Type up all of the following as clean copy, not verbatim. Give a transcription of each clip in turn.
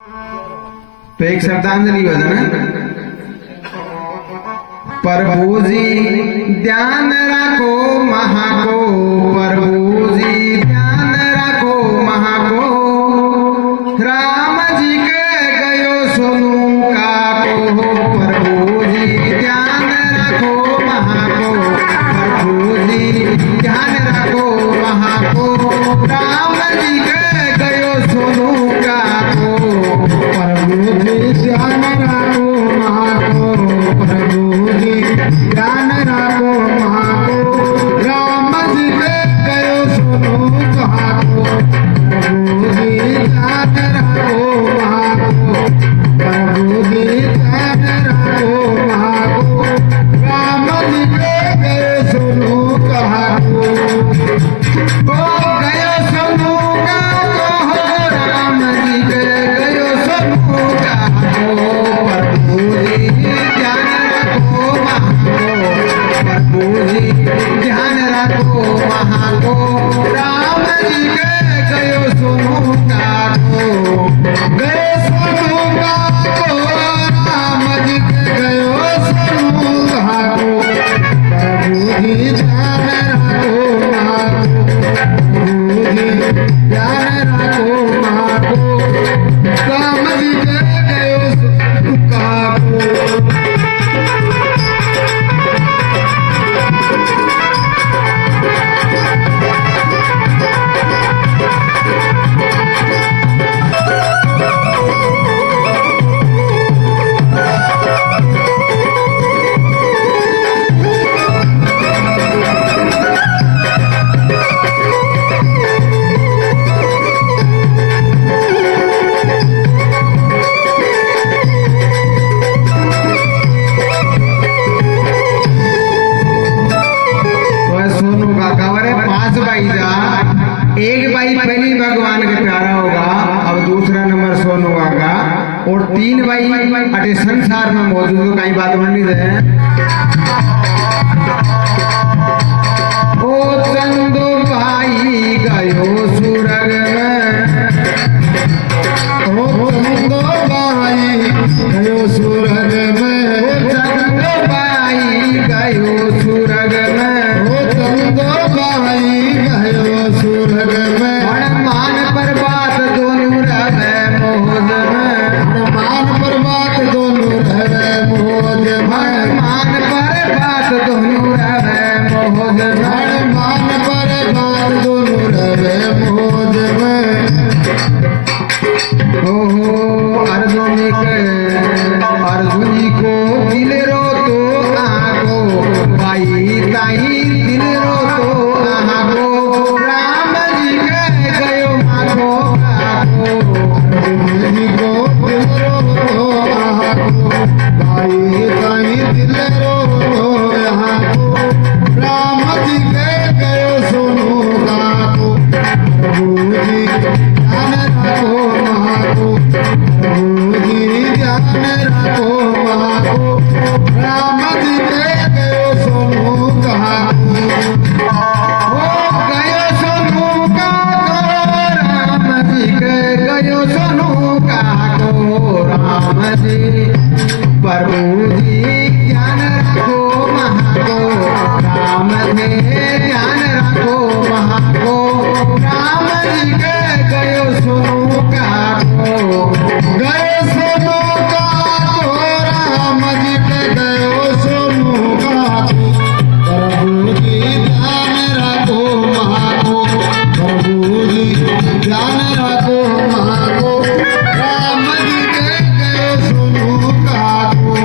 तो एक श्रद्धांजलि भजन है। प्रभु जी ध्यान रखो महाको, प्रभु जी ध्यान रखो महाको, राम जी के गयो सोनू काको, प्रभु जी ध्यान रखो महाको, प्रभु जी ध्यान रखो महाको, राम जी के गयो सोनू काको, प्रभु जी ध्यान रखो महाको, प्रभु जी ध्यान रखो महाको, राम जी के गयो सोनू काको, प्रभु जी ध्यान रखो महाको, प्रभु जी ध्यान रखो महाको, राम जी के गयो सोनू काको, ओ गयो सोनू काको, राम जी के गयो सोनू काको, प्रभु जी ध्यान रखो महाको, प्रभु जी ध्यान रखो महाको, राम जी के गयो सोनू काको, गयो सोनू काको, राम जी के गयो सोनू काको, प्रभु जी ध्यान रखो महाको, प्रभु जी ध्यान रखो महाको, राम जी के गयो सोनू काको। सोनू काका वाले 5 भाई जा, एक भाई पहली भगवान के प्यारा होगा, अब दूसरा नंबर सोनू काका, और 3 भाई अटे संसार में मौजूद हो, कहीं बात बन रही है। ओ चंदो भाई गयो सुरग में, ओ चंदो भाई गयो सुरग में, ओ चंदो भाई गयो सुरग में, ओ चंदो भाई गयो सुरग में, हनुमान पर बात दोनों रहे मोहज में, हनुमान पर बात दोनों रहे मोहज में, हनुमान पर बात दोनों रहे मोहज में, हनुमान पर बात दोनों रहे मोहज में, हो अर्जुन को दिल रो तो आगो, भाई ताई दिल रो तो आगो, राम जी के गयो मागो आगो, अर्जुन जी को दिल रो तो आगो, भाई ताई दिल रो तो आगो, राम जी के गयो सोनू काको, प्रभु जी ध्यान रखो महाको, प्रभु जी ध्यान रखो महाको, राम जी के गयो सोनू काको, ओ गयो सोनू काको, राम जी के गयो सोनू काको, राम जी प्रभु जी ध्यान रखो महाको, राम जी ध्यान रखो महाको, राम जी के गयो सोनू काको, गयो सोनू काको, राम जी के गयो सोनू काको, प्रभु जी ध्यान रखो महाको, प्रभु जी ध्यान रखो महाको, राम जी के गयो सोनू काको।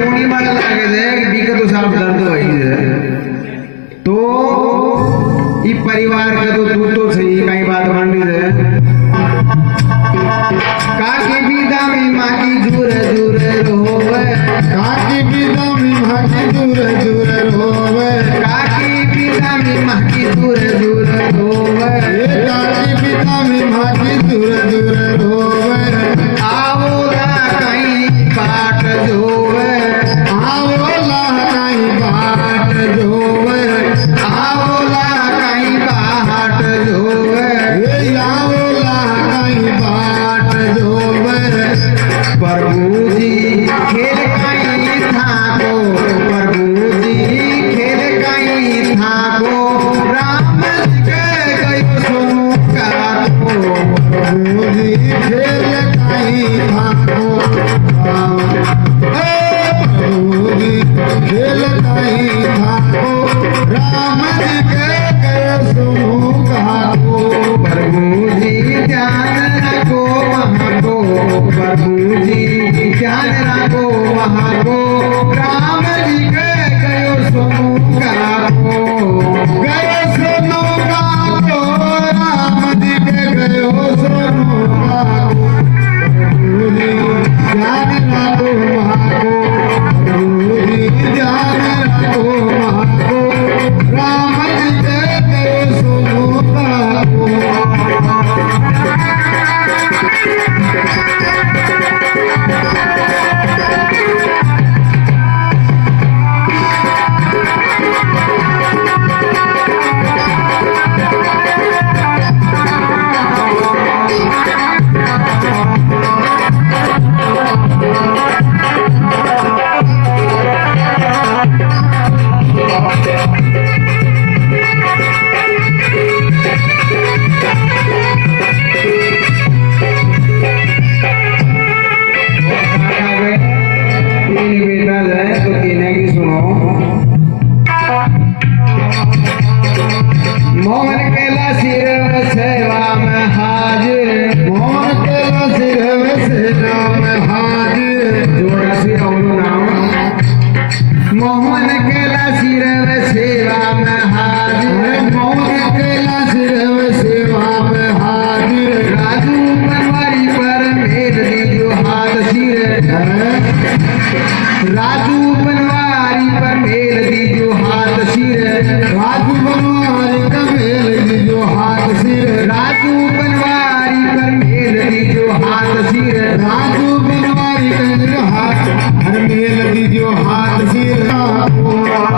पूर्णिमा लागे दे बीका तो साफ दर्द वही है तो ई परिवार का तो सही कई बात मांडी दे काकी बिदा में माँ की दूर दूर रोवे काकी बिदा में माँ की दूर दूर रोवे काकी बिदा में माँ की दूर दूर रोवे काकी बिदा में माँ की दूर दूर रोवे आवोला कहीं बाट जोवे आवोला कहीं बाट जोवे आवोला कहीं बाट जोवे आवोला कहीं बाट जोवे प्रभु जी खेल कहीं थाको प्रभु जी खेल कहीं थाको राम जी के गयो सोनू काको प्रभु जी खेल कहीं थाको प्रभु जी खेल कहीं थाको राम जी के गयो सोनू काको प्रभु जी ध्यान रखो वहाँ को प्रभु जी ध्यान रखो वहाँ को राम जी के गयो सोनू काको गयो सोनू काको राम जी के गयो सोनू काको प्रभु जी ध्यान रखो वहाँ को प्रभु जी ध्यान रखो वहाँ को राम जी के गयो सोनू काको मोहन केला सिर सेवा में हाजिर मोहन केला सिर सेवा में हाजिर जोड़ा सिर नाम मोहन केला सिर सेवा में हाजिर मोहन केला सिर सेवा में हाजिर राजू बनवारी पर मेल दीजो हाथ सिर राजू बनवारी पर मेल दीजो हाथ सिर राजू बनवारी का मेल दीजो हाथ सिर राजू बनवारी पर मेल दीजो हाथ सिर राजू बनवारी का हाथ हर मेल दीजो हाथ सिर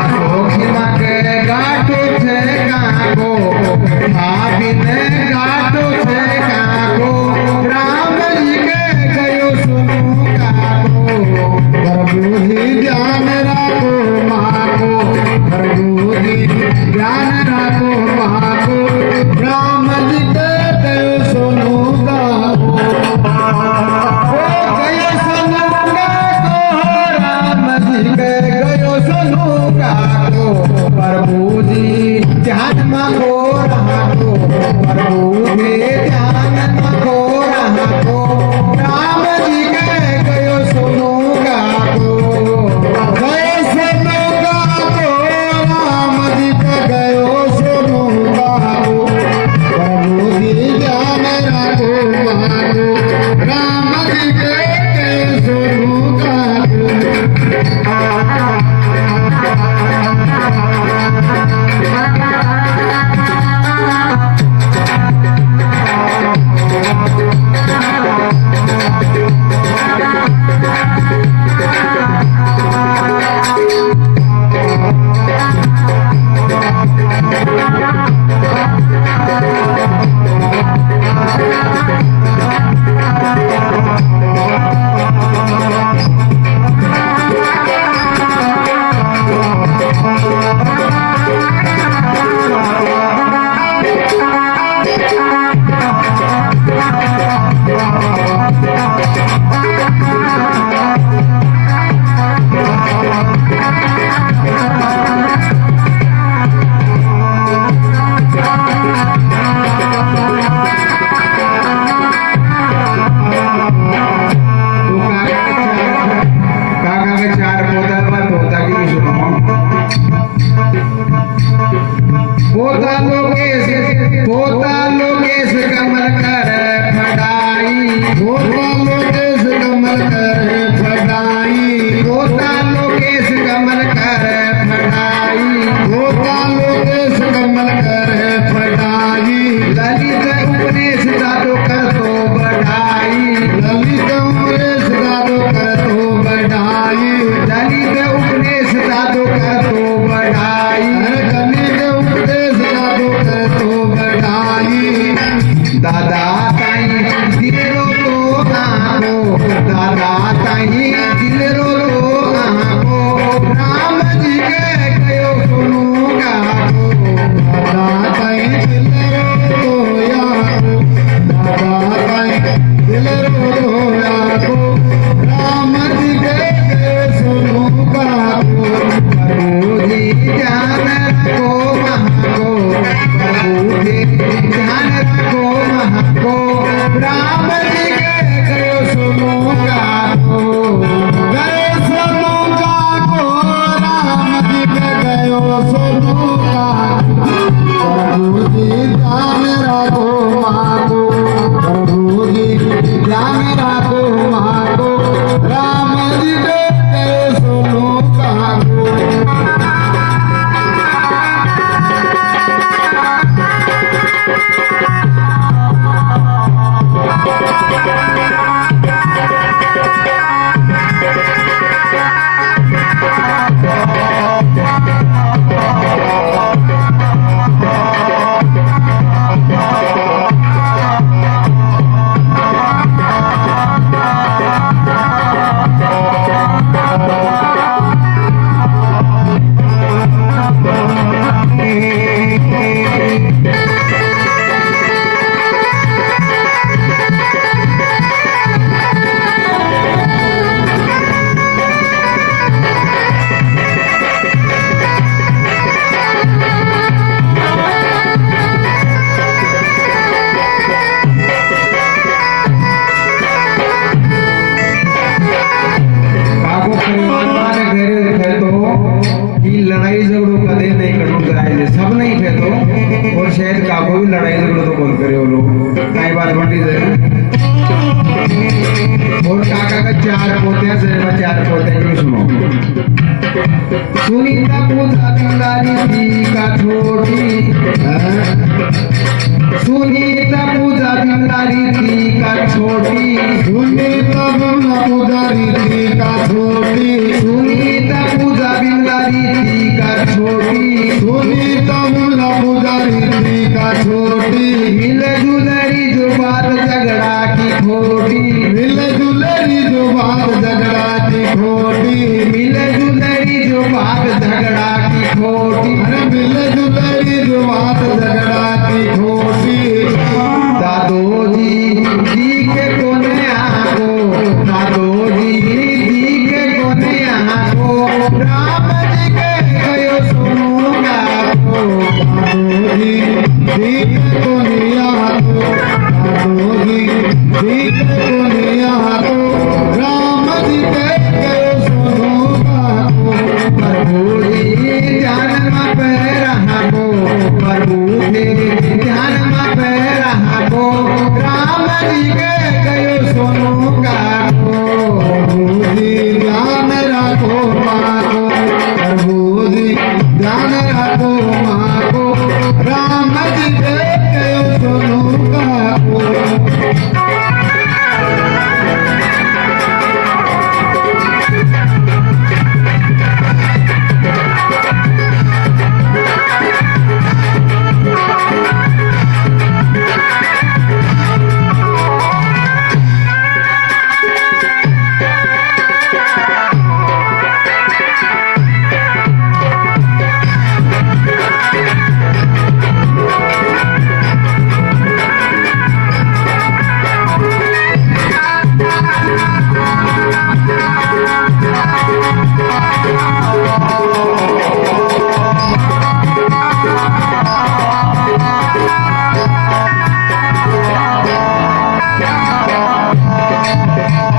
अशोक सिमा के गाटो छे काको भाभिन गाटो छे काको राम जी के गयो सोनू काको प्रभु जी ध्यान रखो माको प्रभु जी ध्यान रखो माको राम जी के गयो सोनू काको गयो सोनू काको राम जी के गयो सोनू काको प्रभु जी ध्यान मांगो रहाको प्रभु जी ध्यान मांगो रहाको राम जी के गयो सोनू काको गयो सोनू काको राम जी के गयो सोनू काको प्रभु जी ध्यान रखो माको राम जी के गयो सोनू काको बात बनी है। और काका का 4 पोते हैं, से 4 पोते हैं, सुनो। सुनीता पूजा बिंदारी थी का छोटी, सुनीता पूजा बिंदारी थी का छोटी, सुनीता पुजारी थी का छोटी, सुनीता पूजा बिंदारी थी का छोटी, सुनीता पुजारी थी का छोटी, मिले जुलरी जो बात झगड़ा की खोटी, मिले जुलेरी जो बात झगड़ा की खोटी, मिले जुलरी जो बात झगड़ा की खोटी, अरे मिले जुलेरी जो बात झगड़ा की खोटी। दादोजी जी के कोने आको, दादोजी जी के कोने आको, राम जी के गयो सुनूंगा को, दादोजी ठीक को निया तो, दादोजी ठीक को निया तो, राम जी के गयो सुनूंगा को, प्रभु जी ध्यान में पे रहा को, प्रभु जी ध्यान में पे रहा को, राम जी के गयो सुनूंगा को, प्रभुजी ध्यान रखो माँ को, प्रभुजी ध्यान रखो माँ को, राम जी के कयो सुनूंगा को।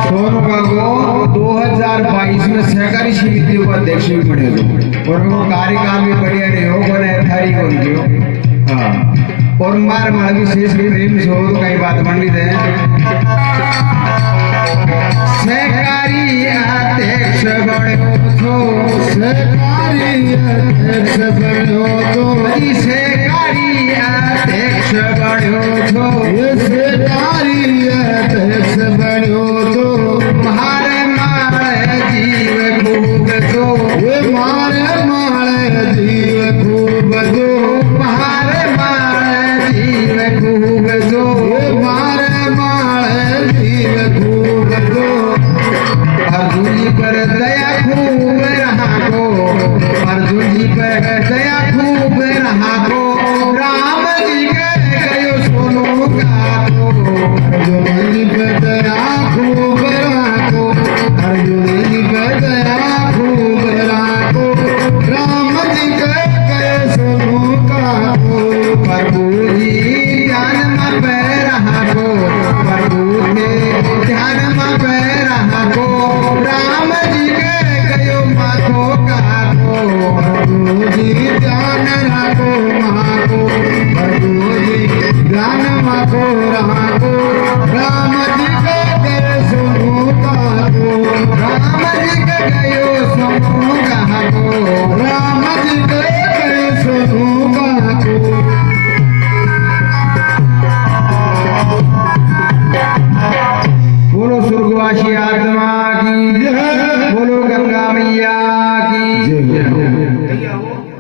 सोनू को 2022 में सहकारी समिति को अध्यक्ष भी बने हो, और वो कार्यकाल भी बढ़िया रहे हो, बने थारी को लियो। हाँ, और मार मार विशेष प्रेम से हो तो कई बात बन ली थे। सहकारी अध्यक्ष बने हो, सहकारी अध्यक्ष बनो तो, सहकारी अध्यक्ष बने हो, ये सहकारी अध्यक्ष बनो तो, मारे मारे जीव खूब दो, ये मारे मारे जीव खूब दो, मारे मारे जीव खूब दो, ये मारे मारे जीव खूब दो, अर्जुन जी पर दया खूब रहा को, अर्जुन जी पर दया खूब रहा को, राम जी के गयो सोनू का को, अर्जुन जी पे दया खूब राखो, अर्जुन जी पे दया खूब राखो, राम जी के गए सुनो काको, प्रभु जी ध्यान में पे रहा को, प्रभु के ध्यान में पे रहा को, राम जी के गयो माथो का को, प्रभु जी ध्यान रखो माँ को, प्रभु जी ध्यान रखो राखो, राम जी के गए सुनो काको, राम जी के गयो सोनू का को, राम जी के गए सुनो काको। बोलो स्वर्गवासी आत्मा की जय, बोलो गंगा मैया की जय।